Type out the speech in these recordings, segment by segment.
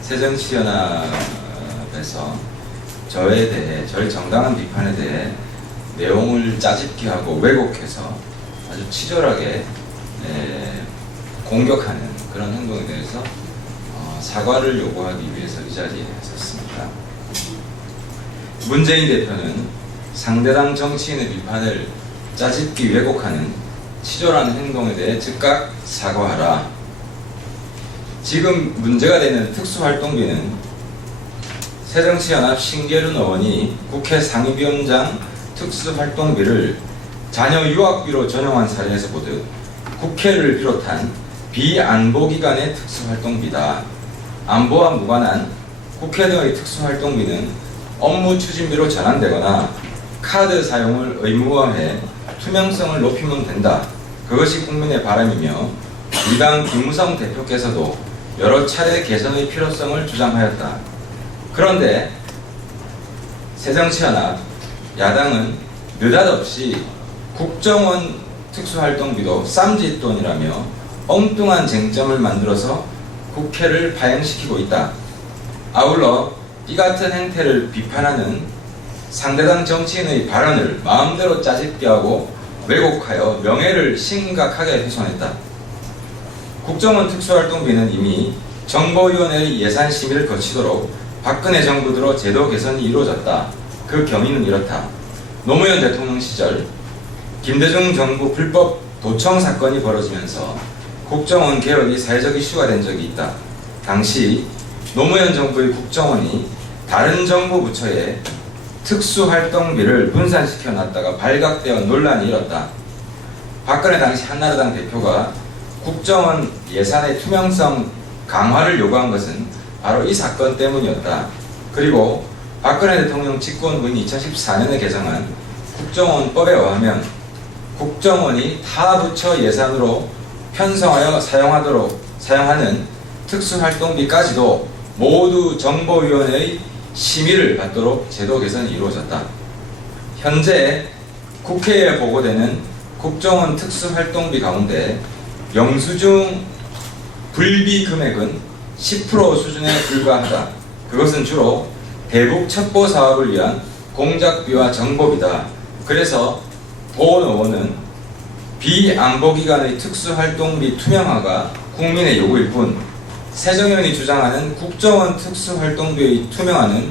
새정치연합에서 저의 정당한 비판에 대해 내용을 짜집기 하고 왜곡해서 아주 치졸하게 공격하는 그런 행동에 대해서 사과를 요구하기 위해서 이 자리에 섰습니다. 문재인 대표는 상대당 정치인의 비판을 짜집기 왜곡하는 치졸한 행동에 대해 즉각 사과하라. 지금 문제가 되는 특수활동비는 새정치연합 신계륜 의원이 국회 상임위원장 특수활동비를 자녀 유학비로 전용한 사례에서 보듯 국회를 비롯한 비안보기관의 특수활동비다. 안보와 무관한 국회 등의 특수활동비는 업무 추진비로 전환되거나 카드 사용을 의무화해 투명성을 높이면 된다. 그것이 국민의 바람이며 이당 김무성 대표께서도 여러 차례 개선의 필요성을 주장하였다. 그런데 새정치연합 야당은 느닷없이 국정원 특수활동비도 쌈짓돈이라며 엉뚱한 쟁점을 만들어서 국회를 파행시키고 있다. 아울러 이 같은 행태를 비판하는 상대당 정치인의 발언을 마음대로 짜집기 하고 왜곡하여 명예를 심각하게 훼손했다. 국정원 특수활동비는 이미 정보위원회의 예산 심의를 거치도록 박근혜 정부 들어 제도 개선이 이루어졌다. 그 경위는 이렇다. 노무현 대통령 시절 김대중 정부 불법 도청 사건이 벌어지면서 국정원 개혁이 사회적 이슈가 된 적이 있다. 당시 노무현 정부의 국정원이 다른 정부 부처에 특수활동비를 분산시켜 놨다가 발각되어 논란이 일었다. 박근혜 당시 한나라당 대표가 국정원 예산의 투명성 강화를 요구한 것은 바로 이 사건 때문이었다. 그리고 박근혜 대통령 집권 후인 2014년에 개정한 국정원법에 의하면 국정원이 타 부처 예산으로 편성하여 사용하는 특수활동비까지도 모두 정보위원회의 심의를 받도록 제도 개선이 이루어졌다. 현재 국회에 보고되는 국정원 특수활동비 가운데 영수증 불비 금액은 10% 수준에 불과하다. 그것은 주로 대북 첩보 사업을 위한 공작비와 정보비다. 그래서 본 의원은 비안보기관의 특수활동비 투명화가 국민의 요구일 뿐 새정연이 주장하는 국정원 특수활동비의 투명화는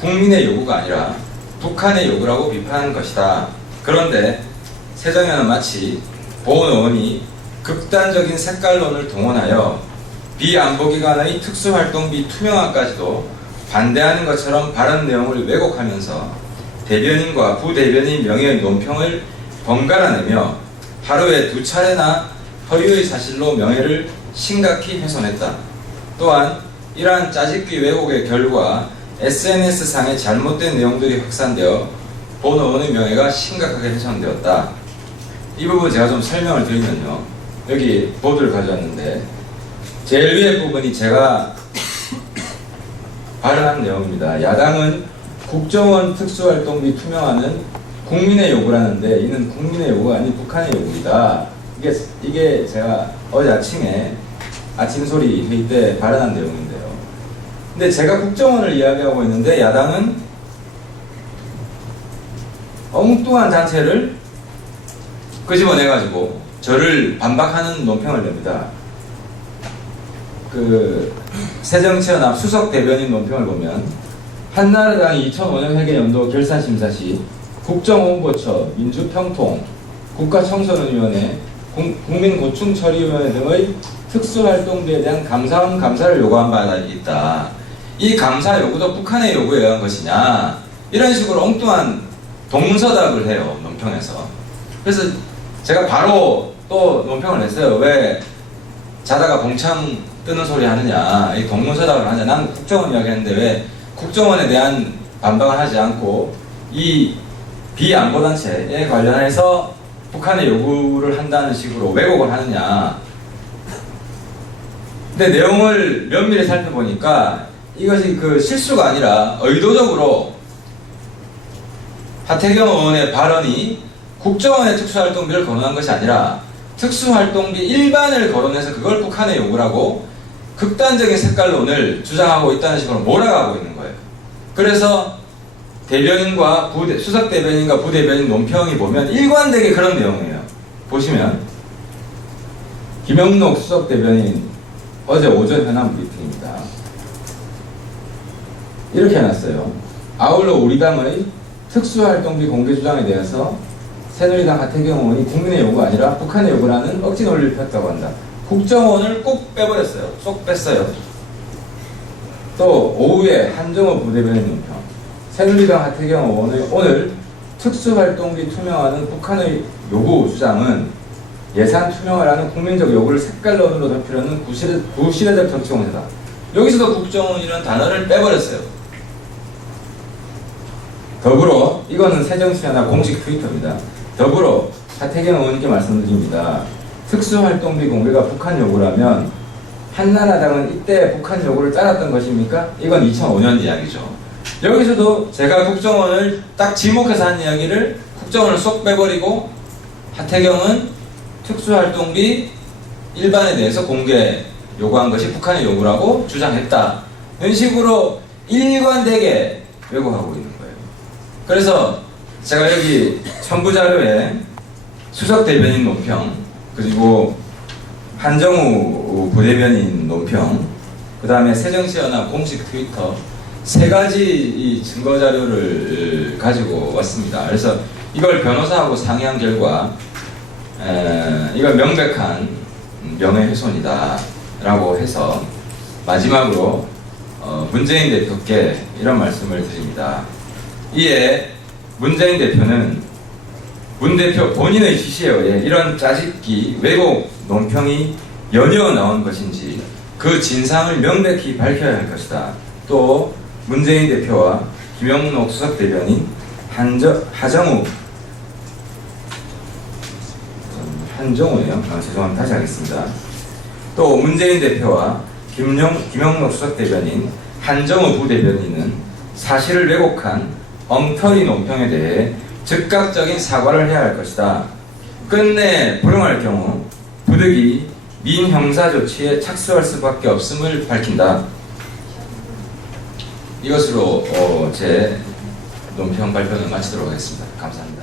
국민의 요구가 아니라 북한의 요구라고 비판한 것이다. 그런데 새정연은 마치 본 의원이 극단적인 색깔론을 동원하여 비안보기관의 특수활동비 투명화까지도 반대하는 것처럼 발언 내용을 왜곡하면서 대변인과 부대변인 명예의 논평을 번갈아내며 하루에 2차례나 허위의 사실로 명예를 심각히 훼손했다. 또한 이러한 짜집기 왜곡의 결과 SNS상에 잘못된 내용들이 확산되어 본 의원의 명예가 심각하게 훼손되었다. 이 부분 제가 좀 설명을 드리면요. 여기 보드를 가져왔는데 제일 위에 부분이 제가 발언한 내용입니다. 야당은 국정원 특수활동비 투명화는 국민의 요구라는데 이는 국민의 요구가 아닌 북한의 요구이다. 이게 제가 어제 아침에 아침소리 회의 때 발언한 내용인데요. 근데 제가 국정원을 이야기하고 있는데 야당은 엉뚱한 단체를 끄집어내가지고 저를 반박하는 논평을 냅니다. 새정치연합 수석 대변인 논평을 보면 한나라당이 2005년 회계연도 결산심사 시 국정홍보처, 민주평통, 국가청소년위원회, 국민고충처리위원회 등의 특수활동비에 대한 감사를 요구한 바가 있다. 이 감사 요구도 북한의 요구에 의한 것이냐, 이런 식으로 엉뚱한 동문서답을 해요, 논평에서. 그래서 제가 바로 또 논평을 냈어요. 왜 자다가 봉창 뜨는 소리 하느냐, 이 동문서답을 하냐. 난 국정원 이야기했는데 왜 국정원에 대한 반박을 하지 않고 이 비안보단체에 관련해서 북한의 요구를 한다는 식으로 왜곡을 하느냐. 근데 내용을 면밀히 살펴보니까 이것이 실수가 아니라 의도적으로 하태경 의원의 발언이 국정원의 특수활동비를 거론한 것이 아니라 특수활동비 일반을 거론해서 그걸 북한에 요구를 하고 극단적인 색깔론을 주장하고 있다는 식으로 몰아가고 있는 거예요. 그래서 대변인과 수석 대변인과 부대변인 논평이 보면 일관되게 그런 내용이에요. 보시면 김영록 수석 대변인 어제 오전 현안 브리핑입니다. 이렇게 해놨어요. 아울러 우리 당의 특수활동비 공개 주장에 대해서 새누리당 하태경 의원이 국민의 요구가 아니라 북한의 요구라는 억지 논리를 폈다고 한다. 국정원을 꼭 빼버렸어요. 쏙 뺐어요. 또 오후에 한정호 부대변인 논평. 새누리당 하태경 의원의 오늘 특수활동비 투명화는 북한의 요구 주장은 예산 투명화라는 국민적 요구를 색깔론으로 덮으려는 구시대적 정치 공세다. 여기서도 국정원이라는 단어를 빼버렸어요. 더불어 이거는 새정치연합 공식 트위터입니다. 더불어 하태경 의원님께 말씀드립니다. 특수활동비 공개가 북한 요구라면 한나라당은 이때 북한 요구를 따랐던 것입니까? 이건 2005년 이야기죠. 여기서도 제가 국정원을 딱 지목해서 한 이야기를 국정원을 쏙 빼버리고 하태경은 특수활동비 일반에 대해서 공개 요구한 것이 북한의 요구라고 주장했다. 이런 식으로 일관되게 왜곡하고 있는 거예요. 그래서 제가 여기 첨부자료에 수석 대변인 논평, 그리고 한정우 부대변인 논평, 그 다음에 새정치연합 공식 트위터 세 가지 이 증거 자료를 가지고 왔습니다. 그래서 이걸 변호사하고 상의한 결과 이걸 명백한 명예훼손이다 라고 해서 마지막으로 문재인 대표께 이런 말씀을 드립니다. 이에 문재인 대표는 문 대표 본인의 지시에 의해 이런 짜깁기 왜곡 논평이 연이어 나온 것인지 그 진상을 명백히 밝혀야 할 것이다. 또 문재인 대표와 김영록 수석 대변인, 한정우네요. 죄송합니다. 다시 하겠습니다. 또 문재인 대표와 김영록 수석 대변인, 한정우 부대변인은 사실을 왜곡한 엉터리 논평에 대해 즉각적인 사과를 해야 할 것이다. 끝내 불응할 경우 부득이 민형사 조치에 착수할 수밖에 없음을 밝힌다. 이것으로 제 논평 발표는 마치도록 하겠습니다. 감사합니다.